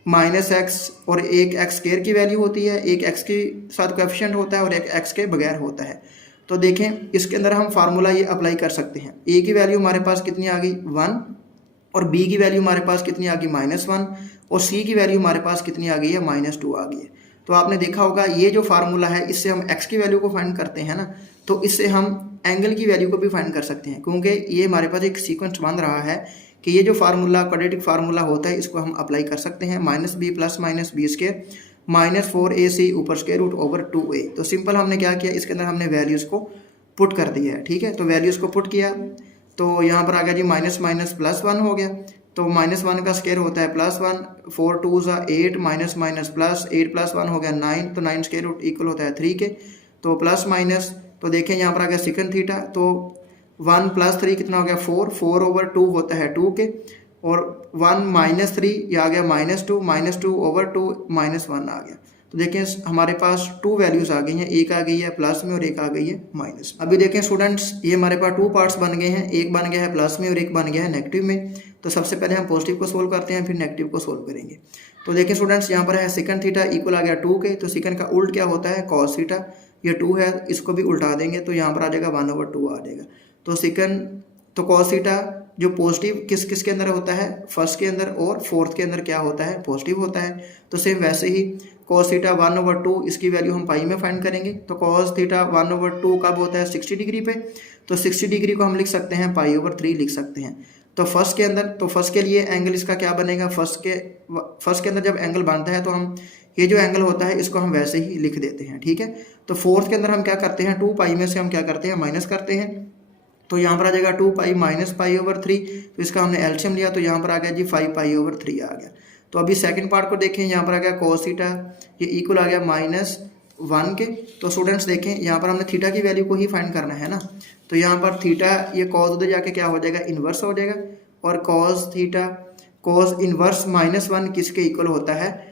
-x और एक एक्स स्क्वायर की वैल्यू होती है, एक x के साथ कोएफिशिएंट होता है और एक x के बगैर होता है। तो देखें इसके अंदर हम फार्मूला ये अप्लाई कर सकते हैं, a की वैल्यू हमारे पास कितनी आ गई 1 और b की वैल्यू हमारे पास कितनी आ गई -1 और c की वैल्यू हमारे पास कितनी आ गई है -2 आ गई है। तो आपने देखा होगा ये जो फार्मूला है इससे हम x की वैल्यू को फाइंड करते हैं ना, तो इससे हम एंगल की वैल्यू को भी फाइंड कर सकते हैं, क्योंकि ये हमारे पास एक सीक्वेंस बन रहा है कि ये जो फार्मूला क्वाड्रेटिक फार्मूला होता है इसको हम अप्लाई कर सकते हैं, -b plus -b square -4ac ऊपर स्क्वायर रूट ओवर 2a। तो सिंपल हमने क्या किया, इसके अंदर हमने वैल्यूज़ को पुट कर दिया है। ठीक है, तो वैल्यूज़ को पुट किया तो यहाँ पर आ गया जी माइनस माइनस प्लस 1 हो गया, तो -1 का स्क्वायर होता है +1, 4 2 8 माइनस माइनस प्लस 8 + 1 हो गया 9, तो 9 स्क्वायर रूट इक्वल होता है 3 के, तो प्लस माइनस, तो देखें यहाँ पर आ गया सेकंड थीटा, तो 1 + 3 कितना हो गया 4, 4 ओवर 2 होता है 2 के, और 1 - 3 ये आ गया -2 ओवर 2 -1 आ गया। तो देखें हमारे पास 2 वैल्यूज़ आ गई हैं, एक आ गई है प्लस में और एक आ गई है माइनस। अभी देखें स्टूडेंट्स, ये हमारे पास 2 पार्ट्स बन गए हैं, एक बन गया है प्लस में और एक बन गया है नेगेटिव में। तो सबसे पहले हम पॉजिटिव को सोल्व करते हैं, फिर नेगेटिव को सोल्व करेंगे। तो देखें स्टूडेंट्स, यहाँ पर है सेकंड थीटा इक्वल आ गया 2 के, तो सेकंड का उल्ट क्या होता है कॉस थीटा, ये 2 है, इसको भी उल्टा देंगे तो यहाँ पर आ जाएगा 1/2 आ जाएगा। तो सेकंड तो कॉस थीटा जो पॉजिटिव किस किस के अंदर होता है, फर्स्ट के अंदर और फोर्थ के अंदर क्या होता है, पॉजिटिव होता है। तो सेम वैसे ही कॉस थीटा 1/2 इसकी वैल्यू हम पाई में फाइंड करेंगे, तो कॉस थीटा 1/2 कब होता है 60 डिग्री पे, तो 60 डिग्री को हम लिख सकते हैं π/3 लिख सकते हैं। तो फर्स्ट के लिए एंगल इसका क्या बनेगा, फर्स्ट के अंदर जब एंगल बनता है तो हम ये जो एंगल होता है इसको हम वैसे ही लिख देते हैं, ठीक है। तो फोर्थ के अंदर हम क्या करते हैं, 2 पाई में से हम क्या करते हैं, माइनस करते हैं। तो यहाँ पर आ जाएगा 2 पाई माइनस पाई ओवर 3, तो इसका हमने एलसीएम लिया तो यहाँ पर आ गया जी 5 पाई ओवर 3 आ गया। तो अभी सेकंड पार्ट को देखें, यहाँ पर आ गया cos थीटा, ये इक्वल आ गया -1 के। तो स्टूडेंट्स देखें यहाँ पर हमने थीटा की वैल्यू को ही फाइंड करना है ना, तो यहाँ पर थीटा ये cos उधर जाके क्या हो जाएगा, इन्वर्स हो जाएगा, और cos थीटा cos इन्वर्स -1 किसके इक्वल होता है,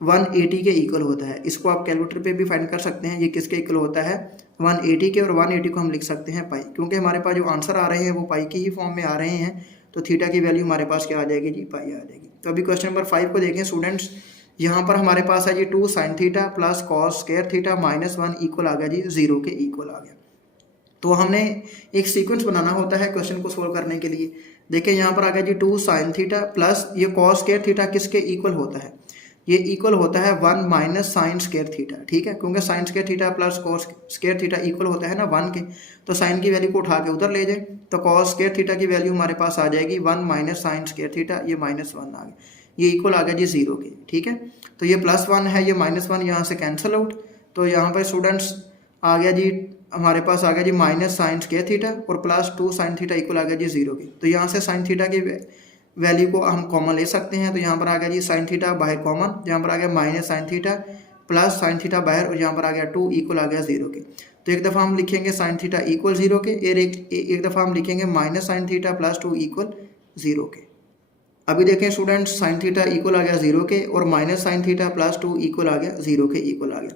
180 के इक्वल होता है। इसको आप कैलकुलेटर पे भी फाइंड कर सकते हैं, ये किसके इक्वल होता है, 180 के, और 180 को हम लिख सकते हैं पाई, क्योंकि हमारे पास जो आंसर आ रहे हैं वो पाई की ही फॉर्म में आ रहे हैं। तो थीटा की वैल्यू हमारे पास क्या आ जाएगी जी, पाई आ जाएगी। तो अभी क्वेश्चन नंबर 5 को देखें स्टूडेंट्स, यहाँ पर हमारे पास है जी 2 sin theta plus cos square theta -1 equal आ गया जी 0 के इक्वल आ गया। तो हमने एक सीक्वेंस बनाना होता है क्वेश्चन को सोल्व करने के लिए। देखिए यहाँ पर आ गया जी 2 sin थीटा प्लस ये cos स्क्वायर थीटा किसके इक्वल होता है, ये इक्वल होता है 1 माइनस साइन स्क्वायर थीटा, ठीक है, क्योंकि sign square theta plus cos square theta equal होता है ना 1 के। तो साइन की वैल्यू को उठा के उधर ले जाए, तो कॉस स्क्वायर थीटा की वैल्यू हमारे पास आ जाएगी 1 माइनस साइन स्क्वायर थीटा, ये -1 आ गया, ये इक्वल आ गया जी 0 के, ठीक है। तो ये +1 है, ये -1 यहाँ से कैंसिल आउट। तो यहाँ पर स्टूडेंट्स आ गया जी, हमारे पास आ गया जी माइनस साइन स्क्वायर थीटा और +2 साइन थीटा इक्वल आ गया जी 0 के। तो यहाँ से साइन थीटा की वैल्यू को हम कॉमन ले सकते हैं। तो यहाँ पर आ गया जी साइन थीटा बाहर कॉमन, यहाँ पर आ गया minus sine theta plus sine theta बाहर, और यहाँ पर आ गया 2 इक्वल आ गया 0 के। तो एक दफ़ा हम लिखेंगे साइन थीटा इक्वल 0 के, एक दफ़ा हम लिखेंगे minus sine theta plus 2 equal 0 के। अभी देखें स्टूडेंट्स, साइन थीटा इक्वल आ गया 0 के और minus sine theta plus 2 equal आ गया 0 के इक्वल आ गया।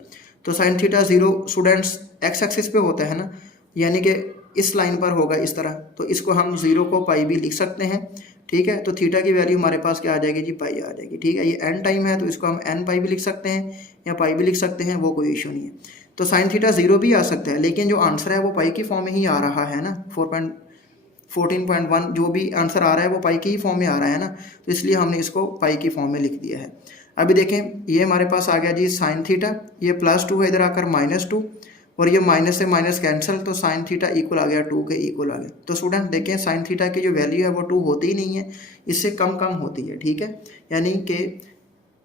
तो sine theta 0 students X axis पे होता है ना, यानी कि इस लाइन पर होगा इस तरह, तो इसको हम 0 को पाई भी लिख सकते हैं, ठीक है। तो थीटा की वैल्यू हमारे पास क्या आ जाएगी जी, पाई आ जाएगी, ठीक है। ये एन टाइम है तो इसको हम एन पाई भी लिख सकते हैं या पाई भी लिख सकते हैं, वो कोई इशू नहीं है। तो साइन थीटा 0 भी आ सकता है, लेकिन जो आंसर है वो पाई की फॉर्म में ही आ रहा है ना, 14.1 जो भी आंसर आ रहा है वो पाई की ही फॉर्म में आ रहा है ना, तो इसलिए हमने इसको पाई की फॉर्म में लिख दिया है। अभी देखें ये हमारे पास आ गया जी साइन थीटा, ये +2 है, इधर आकर -2, और ये माइनस से माइनस कैंसिल, तो साइन थीटा इक्वल आ गया 2 के इक्वल आ गया। तो स्टूडेंट देखें साइन थीटा की जो वैल्यू है वो 2 होती ही नहीं है, इससे कम होती है, ठीक है। यानी कि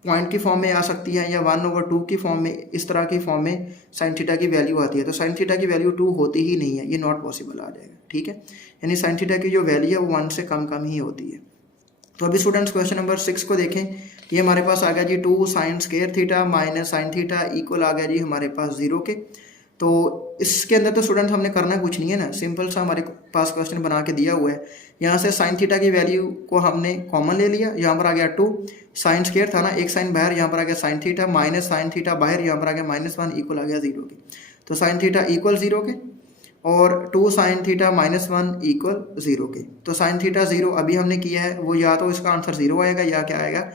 पॉइंट की फॉर्म में आ सकती है या 1/2 की फॉर्म में, इस तरह की फॉर्म में साइन थीटा की वैल्यू आती है। तो साइन थीटा की वैल्यू 2 होती ही नहीं है, ये नॉट पॉसिबल आ जाएगा, ठीक है। यानी साइन थीटा की जो वैल्यू है वो 1 से कम ही होती है। तो अभी स्टूडेंट्स क्वेश्चन नंबर 6 को देखें, ये हमारे पास आ गया जी 2 sine square theta minus sine theta equal आ गया जी हमारे पास 0 के। तो इसके अंदर तो स्टूडेंट हमने करना कुछ नहीं है ना, सिंपल सा हमारे पास क्वेश्चन बना के दिया हुआ है। यहाँ से साइन थीटा की वैल्यू को हमने कॉमन ले लिया, यहाँ पर आ गया 2 साइन स्क्वायर था ना, एक साइन बाहर, यहाँ पर आ गया sine theta minus sine theta बाहर, यहाँ पर आ गया -1 इक्वल आ गया 0 के। तो साइन थीटा इक्वल 0 के और 2 साइन थीटा -1 इक्वल 0 के। तो साइन थीटा 0 अभी हमने किया है, वो या तो इसका आंसर 0 आएगा या क्या आएगा,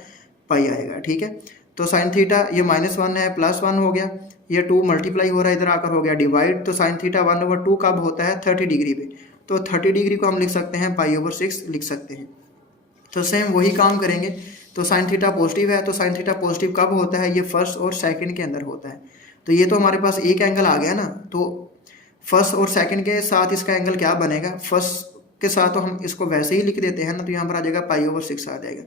पाई आएगा, ठीक है। तो साइन थीटा ये -1 है, +1 हो गया, ये 2 मल्टीप्लाई हो रहा है, इधर आकर हो गया डिवाइड। तो साइन थीटा 1/2 कब होता है, 30 डिग्री पे। तो 30 डिग्री को हम लिख सकते हैं π/6 लिख सकते हैं। तो सेम वही काम करेंगे। तो साइन थीटा पॉजिटिव है, तो साइन थीटा पॉजिटिव कब होता है, ये फर्स्ट और सेकंड के अंदर होता है। तो ये तो हमारे पास एक एंगल आ गया ना, तो फर्स्ट और सेकंड के साथ इसका एंगल क्या बनेगा, फर्स्ट के साथ तो हम इसको वैसे ही लिख देते हैं ना, तो यहाँ पर आ जाएगा π/6 आ जाएगा।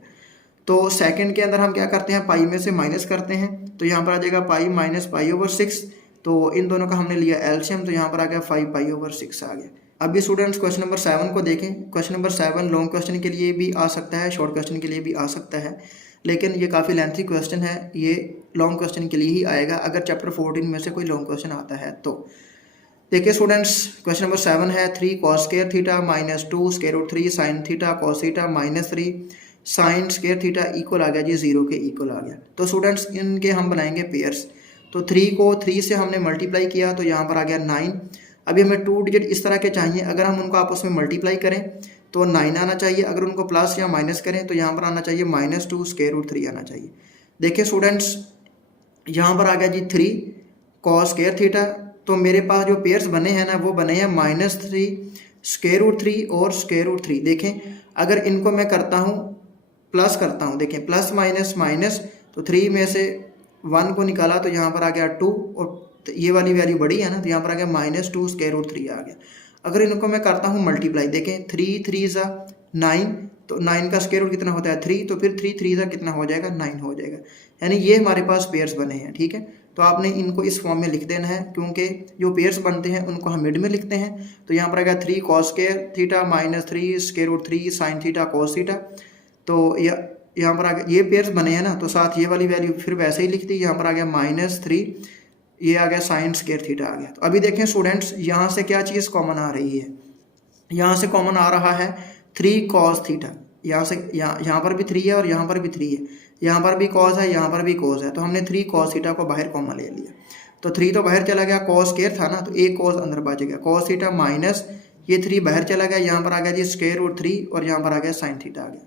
तो सेकंड के अंदर हम क्या करते हैं, पाई में से माइनस करते हैं, तो यहाँ पर आ जाएगा पाई माइनस π/6। तो इन दोनों का हमने लिया एलसीएम, तो यहाँ पर आ गया 5 π/6 आ गया। अभी स्टूडेंट्स क्वेश्चन नंबर 7 को देखें। क्वेश्चन नंबर 7 लॉन्ग क्वेश्चन के लिए भी आ सकता है, शॉर्ट क्वेश्चन के लिए भी आ सकता है, लेकिन ये काफ़ी लेंथी क्वेश्चन है, ये लॉन्ग क्वेश्चन के लिए ही आएगा अगर चैप्टर 14 में से कोई लॉन्ग क्वेश्चन आता है। तो देखिए स्टूडेंट्स क्वेश्चन नंबर 7 है 3 cos square theta -2 square root 3 sine theta cos theta -3 sine square theta equal आ गया जी 0 के इक्वल आ गया। तो स्टूडेंट्स इनके हम बनाएंगे पेयर्स। तो 3 को 3 से हमने मल्टीप्लाई किया, तो यहाँ पर आ गया 9। अभी हमें 2 डिजिट इस तरह के चाहिए, अगर हम उनको आपस में मल्टीप्लाई करें तो 9 आना चाहिए, अगर उनको प्लस या माइनस करें तो यहाँ पर आना चाहिए -2 स्क्वायर रूट 3 आना चाहिए। देखिए स्टूडेंट्स यहाँ पर आ गया जी 3 cos स्क्वायर थीटा, तो मेरे पास जो पेयर्स बने हैं ना वो बने हैं -3 स्क्वायर रूट 3 और स्क्वायर रूट 3। देखें अगर इनको मैं करता हूँ प्लस करता हूँ, देखें प्लस माइनस माइनस, तो 3 में से 1 को निकाला तो यहाँ पर आ गया 2, और ये वाली वैल्यू बड़ी है ना, तो यहाँ पर आ गया -2 स्क्वायर रूट 3 आ गया। अगर इनको मैं करता हूँ मल्टीप्लाई, देखें 3 3 ज़ा 9 तो 9 का स्क्वायर रूट कितना होता है 3, तो फिर 3 3 का कितना हो जाएगा 9 हो जाएगा। यानी ये हमारे पास पेयर्स बने हैं, ठीक है। तो आपने इनको इस फॉर्म में लिख देना है, क्योंकि जो पेयर्स बनते हैं उनको हम मिड में लिखते हैं। तो यहाँ पर आएगा 3 cos square theta minus 3 square root 3 sine theta cos theta. तो यहाँ पर आ गया, ये पेयर्स बने हैं ना, तो साथ ये वाली वैल्यू फिर वैसे ही लिख दी। यहाँ पर आ गया -3, ये आ गया साइन स्क्वायर थीटा आ गया। तो अभी देखें स्टूडेंट्स, यहाँ से क्या चीज़ कॉमन आ रही है, यहाँ से कॉमन आ रहा है 3 cos थीटा। यहाँ से यहाँ पर भी 3 है और यहाँ पर भी 3 है, यहाँ पर भी cos है, यहाँ पर भी cos है। तो हमने 3 cos थीटा को बाहर कॉमन ले लिया, तो 3 तो बाहर चला गया, cos स्क्वायर था ना, तो एक cos अंदर बच गया, cos थीटा माइनस ये 3 बाहर चला गया, यहाँ पर आ गया जी स्क्वायर रूट 3 और यहाँ पर आ गया साइन थीटा आ गया।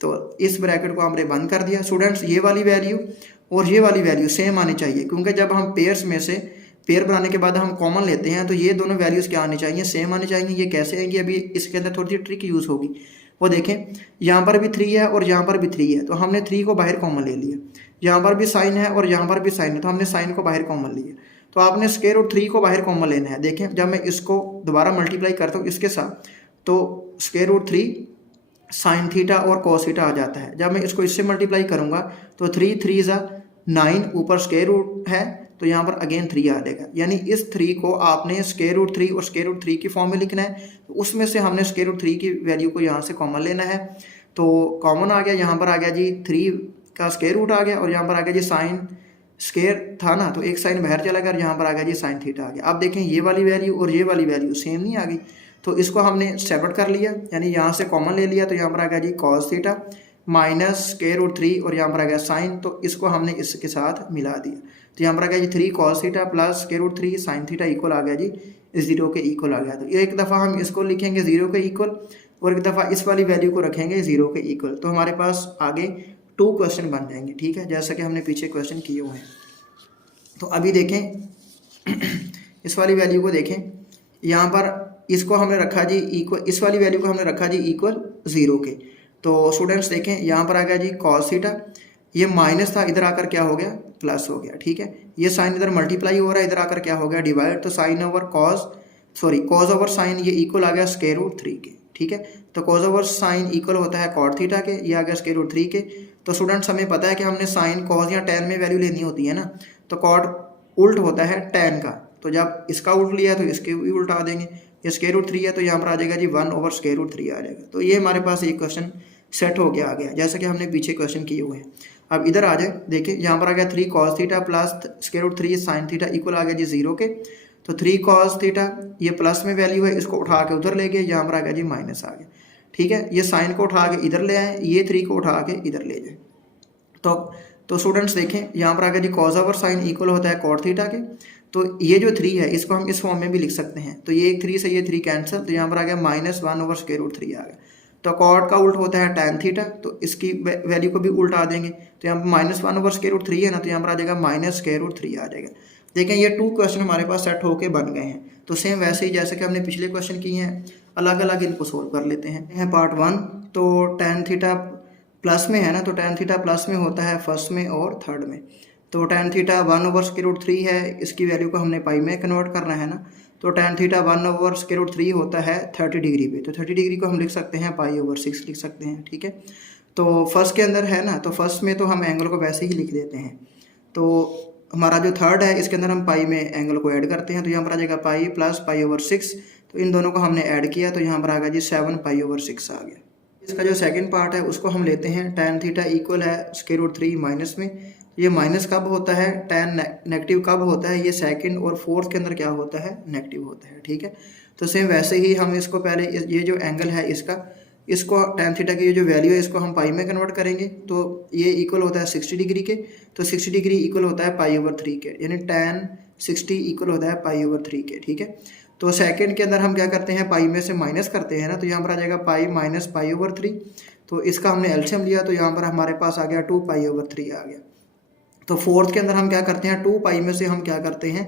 तो इस ब्रैकेट को हमने बंद कर दिया। स्टूडेंट्स ये वाली वैल्यू और ये वाली वैल्यू सेम आनी चाहिए, क्योंकि जब हम पेयर्स में से पेयर बनाने के बाद हम कॉमन लेते हैं तो ये दोनों वैल्यूज़ क्या आनी चाहिए, सेम आनी चाहिए। ये कैसे आएंगी, अभी इसके अंदर थोड़ी सी ट्रिक यूज़ होगी, वो देखें। यहाँ पर भी 3 है और यहाँ पर भी 3 है, तो हमने 3 को बाहर कॉमन ले लिया। यहाँ पर भी साइन है और यहाँ पर भी साइन है, तो हमने साइन को बाहर कॉमन लिया। तो आपने स्क्वायर रूट 3 को बाहर कॉमन लेना है। देखें जब मैं इसको दोबारा मल्टीप्लाई करता हूँ इसके साथ, तो स्क्वायर रूट 3 साइन थीटा और कॉस थीटा आ जाता है। जब मैं इसको इससे मल्टीप्लाई करूँगा तो 3 3 ज़ा 9, ऊपर स्क्वायर रूट है तो यहाँ पर अगेन 3 आ जाएगा। यानी इस 3 को आपने स्क्वायर रूट 3 और स्क्वायर रूट 3 की फॉर्म में लिखना है। तो उसमें से हमने स्क्वायर रूट 3 की वैल्यू को यहाँ से कॉमन लेना है। तो कॉमन आ गया, यहाँ पर आ गया जी 3 का स्क्वायर रूट आ गया और यहाँ पर आ गया जी साइन स्क्वायर था ना, तो एक साइन बाहर चला गया और यहाँ पर आ गया जी साइन थीटा आ गया। अब देखें ये वाली वैल्यू और ये वाली वैल्यू सेम नहीं आ गई, तो इसको हमने सेपरेट कर लिया, यानी यहाँ से कॉमन ले लिया। तो यहाँ पर आ गया जी cos theta minus square root 3 और यहाँ पर आ गया साइन, तो इसको हमने इसके साथ मिला दिया। तो यहाँ पर आ गया जी 3 cos theta plus square root 3 sine theta equal आ गया जी 0 के इक्वल आ गया। तो एक दफ़ा हम इसको लिखेंगे 0 के इक्वल और एक दफ़ा इस वाली वैल्यू को रखेंगे 0 के इक्वल, तो हमारे पास आगे 2 क्वेश्चन बन जाएंगे, ठीक है, जैसा कि हमने पीछे क्वेश्चन किए हुए हैं। तो अभी देखें इस वाली वैल्यू को देखें, यहाँ पर इसको हमने रखा जी इक्वल, इस वाली वैल्यू को हमने रखा जी इक्वल 0 के। तो स्टूडेंट्स देखें यहाँ पर आ गया जी कॉस थीटा, ये माइनस था, इधर आकर क्या हो गया प्लस हो गया, ठीक है। ये साइन इधर मल्टीप्लाई हो रहा है, इधर आकर क्या हो गया डिवाइड, तो sine over cos cos over sine ये इक्वल आ गया स्क्वायर रूट 3 के, ठीक है। तो कॉस ओवर साइन इक्वल होता है कॉट थीटा के, ये आ गया स्क्वायर रूट 3 के। तो स्टूडेंट्स हमें पता है कि हमने साइन कॉस या टैन में वैल्यू लेनी होती है ना, तो कॉट उल्ट होता है टैन का, तो जब इसका उल्ट लिया तो इसके भी उल्टा आ देंगे। ये स्क्वायर रूट 3 है तो यहाँ पर आ जाएगा जी 1 ओवर स्क्वायर रूट 3 आ जाएगा। तो ये हमारे पास एक क्वेश्चन सेट हो गया आ गया, जैसा कि हमने पीछे क्वेश्चन किए हुए हैं। अब इधर आ जाए, देखिए यहाँ पर आ गया 3 cos theta plus square root 3 sine theta equal आ गया जी 0 के। तो 3 cos थीटा ये प्लस में वैल्यू है, इसको उठा के उधर ले गए, यहाँ पर आ गया जी माइनस आ गया, ठीक है। ये साइन को उठा के इधर ले आए, ये 3 को उठा के इधर ले जाए। तो स्टूडेंट्स देखें यहाँ पर आ गया जी कॉस ओवर साइन इक्वल होता है कॉट थीटा के। तो ये जो 3 है इसको हम इस फॉर्म में भी लिख सकते हैं, तो ये 3 से ये 3 कैंसिल, तो यहाँ पर आ गया -1 ओवर स्क्वायर रूट 3 आ गया। तो कॉट का उल्ट होता है टैन थीटा, तो इसकी वैल्यू को भी उल्टा देंगे, तो यहाँ पर -1 ओवर स्क्वायर रूट 3 है ना, तो यहाँ पर आ जाएगा माइनस स्क्वायर रूट 3 आ जाएगा। देखें ये 2 क्वेश्चन हमारे पास सेट होके बन गए हैं। तो सेम वैसे ही जैसे कि हमने पिछले क्वेश्चन किए हैं, अलग अलग इनको सोल्व कर लेते हैं। पार्ट 1, तो टैन थीटा प्लस में है ना, तो टैन थीटा प्लस में होता है फर्स्ट में और थर्ड में। तो tan theta 1 over square root 3 है, इसकी वैल्यू को हमने पाई में कन्वर्ट करना है ना, तो tan theta 1 over square root 3 होता है 30 डिग्री पे, तो 30 डिग्री को हम लिख सकते हैं पाई ओवर 6 लिख सकते हैं, ठीक है। तो फर्स्ट के अंदर है ना, तो फर्स्ट में तो हम एंगल को वैसे ही लिख देते हैं। तो हमारा जो थर्ड है इसके अंदर हम पाई में एंगल को ऐड करते हैं, तो यहाँ पर आ जाएगा पाई प्लस पाई ओवर 6। तो इन दोनों को हमने ऐड किया तो यहाँ पर आ गया जी 7 पाई ओवर 6 आ गया। इसका जो सेकंड पार्ट है उसको हम लेते हैं, टैन थीटा इक्वल है स्क्वायर रूट 3 माइनस में। ये माइनस कब होता है, टैन नेगेटिव कब होता है, ये सेकंड और फोर्थ के अंदर क्या होता है नेगेटिव होता है, ठीक है। तो सेम वैसे ही हम इसको पहले ये जो एंगल है इसको टैन थीटा की जो वैल्यू है इसको हम पाई में कन्वर्ट करेंगे, तो ये इक्वल होता है 60 डिग्री के। तो 60 डिग्री इक्वल होता है पाई ओवर 3 के, यानी टैन 60 इक्वल होता है पाई ओवर 3 के, ठीक है। तो सेकंड के अंदर हम क्या करते हैं, पाई में से माइनस करते हैं ना, तो यहाँ पर आ जाएगा पाई माइनस पाई ओवर 3। तो इसका हमने एलसीएम लिया तो यहाँ पर हमारे पास आ गया 2 पाई ओवर 3 आ गया। तो फोर्थ के अंदर हम क्या करते हैं, 2 पाई में से हम क्या करते हैं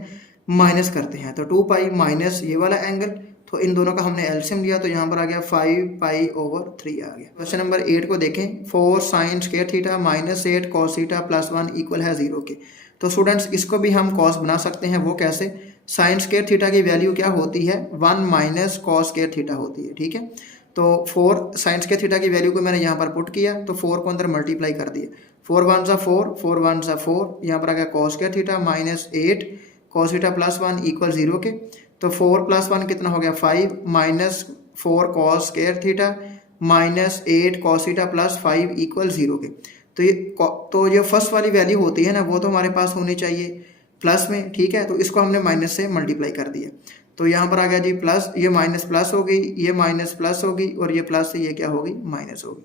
माइनस करते हैं, तो 2 पाई माइनस ये वाला एंगल, तो इन दोनों का हमने एलसीएम लिया तो यहाँ पर आ गया 5 पाई ओवर 3 आ गया। क्वेश्चन नंबर 8 को देखें, 4 sign square theta minus 8 cos theta plus 1 equal है 0 के। तो स्टूडेंट्स इसको भी हम कॉस बना सकते हैं, वो कैसे, साइन स्क्वायर थीटा की वैल्यू क्या होती है 1 माइनस कॉस स्क्वायर थीटा होती है, ठीक है। तो 4 साइन स्क्वायर थीटा की वैल्यू को मैंने यहाँ पर पुट किया, तो 4 को अंदर मल्टीप्लाई कर दिया, 4 1 सा 4, 4 1 सा 4, यहाँ पर आ गया cos square theta minus 8 cos theta plus 1 equal 0 के। तो 4 प्लस 1 कितना हो गया 5 minus 4 cos square theta minus 8 cos theta plus 5 equal 0 के। तो ये फर्स्ट वाली वैल्यू होती है ना, वो तो हमारे पास होनी चाहिए प्लस में, ठीक है। तो इसको हमने माइनस से मल्टीप्लाई कर दिया, तो यहाँ पर आ गया जी प्लस, ये माइनस प्लस हो गई, ये माइनस प्लस होगी, और ये प्लस से ये क्या होगी माइनस होगी।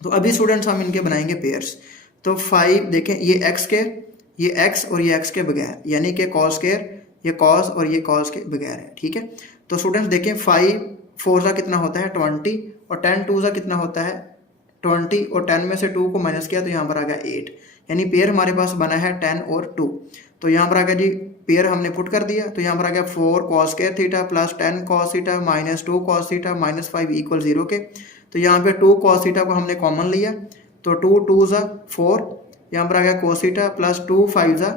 तो अभी स्टूडेंट्स हम इनके बनाएंगे पेयर्स। तो 5 देखें, ये एक्स के, ये एक्स और ये एक्स के बगैर, यानी कि कॉस केयर, ये कॉस और ये कॉस के बगैर है, ठीक है। तो स्टूडेंट्स देखें 5 4 सा कितना होता है 20, और 10 2 सा कितना होता है 20, और 10 में से 2 को माइनस किया तो यहाँ पर आ गया 8, यानी पेयर हमारे पास बना है 10 और 2। तो यहाँ पर आ गया जी पेयर हमने पुट कर दिया, तो यहाँ पर आ गया 4 cos square theta plus 10 cos theta minus 2 cos theta minus 5 equal 0 के। तो यहाँ पे 2 कॉस थीटा को हमने कॉमन लिया, तो 2 2 सा 4, यहाँ पर आ गया कॉस थीटा प्लस 2 5 सा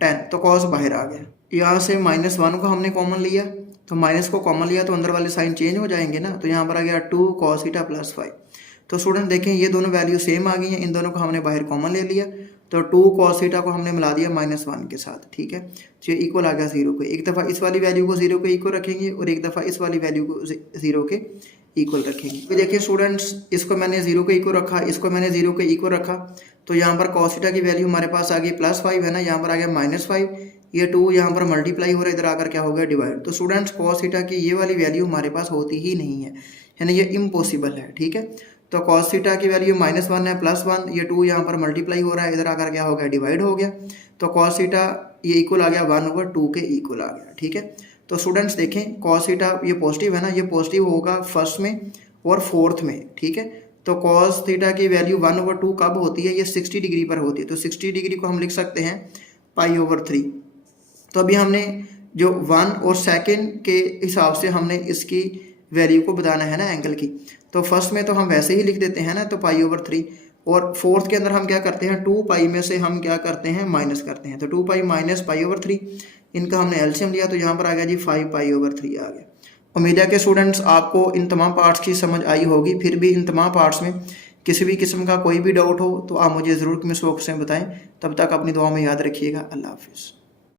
10, तो कॉस बाहर आ गया। यहाँ से माइनस 1 को हमने कॉमन लिया, तो माइनस को कॉमन लिया तो अंदर वाले साइन चेंज हो जाएंगे ना, तो यहाँ पर आ गया 2 कॉस थीटा प्लस 5। तो स्टूडेंट देखें ये दोनों वैल्यू सेम आ गई हैं, इन दोनों को हमने बाहर कॉमन ले लिया, तो 2 कॉस थीटा को हमने मिला दिया -1 के साथ, ठीक है। तो ये इक्वल आ गया 0 के। एक दफ़ा इस वाली वैल्यू को 0 के इक्वल रखेंगे और एक दफ़ा इस वाली वैल्यू को 0 के इक्वल रखेंगे। तो देखिए स्टूडेंट्स, इसको मैंने 0 के इक्वल रखा, इसको मैंने 0 के इक्वल रखा, तो यहाँ पर कॉस थीटा की वैल्यू हमारे पास आ गई +5 है ना, यहाँ पर आ गया -5, ये 2 यहाँ पर मल्टीप्लाई हो रहा है, इधर आकर क्या हो गया डिवाइड। तो स्टूडेंट्स कॉस थीटा की ये वाली वैल्यू हमारे पास होती ही नहीं है, यानी ये इम्पॉसिबल है, ठीक है। तो कॉस थीटा की वैल्यू -1 है +1, ये 2 यहाँ पर मल्टीप्लाई हो रहा है, इधर आकर क्या हो गया डिवाइड हो गया। तो कॉस थीटा ये इक्वल आ गया 1/2 के इक्वल आ गया, ठीक है। तो स्टूडेंट्स देखें कॉस थीटा ये पॉजिटिव है ना, ये पॉजिटिव होगा फर्स्ट में और फोर्थ में, ठीक है। तो कॉस थीटा की वैल्यू 1/2 कब होती है, ये 60 डिग्री पर होती है, तो 60 डिग्री को हम लिख सकते हैं π/3। तो अभी हमने जो 1 और सेकंड के हिसाब से हमने इसकी वैल्यू को बताना है ना एंगल की, तो फर्स्ट में तो हम वैसे ही लिख देते हैं ना, तो π/3, और फोर्थ के अंदर हम क्या करते हैं 2π में से हम क्या करते हैं माइनस करते हैं, तो 2π माइनस π/3, इनका हमने एलसीएम लिया, तो यहाँ पर आ गया जी 5π/3 आ गया। उम्मीद है कि स्टूडेंट्स आपको इन तमाम पार्ट्स की समझ आई होगी। फिर भी इन तमाम पार्ट्स में किसी भी किस्म का कोई भी डाउट हो तो आप मुझे ज़रूर कमेंट बॉक्स में बताएं। तब तक अपनी दुआ में याद रखिएगा। अल्लाह हाफिज़।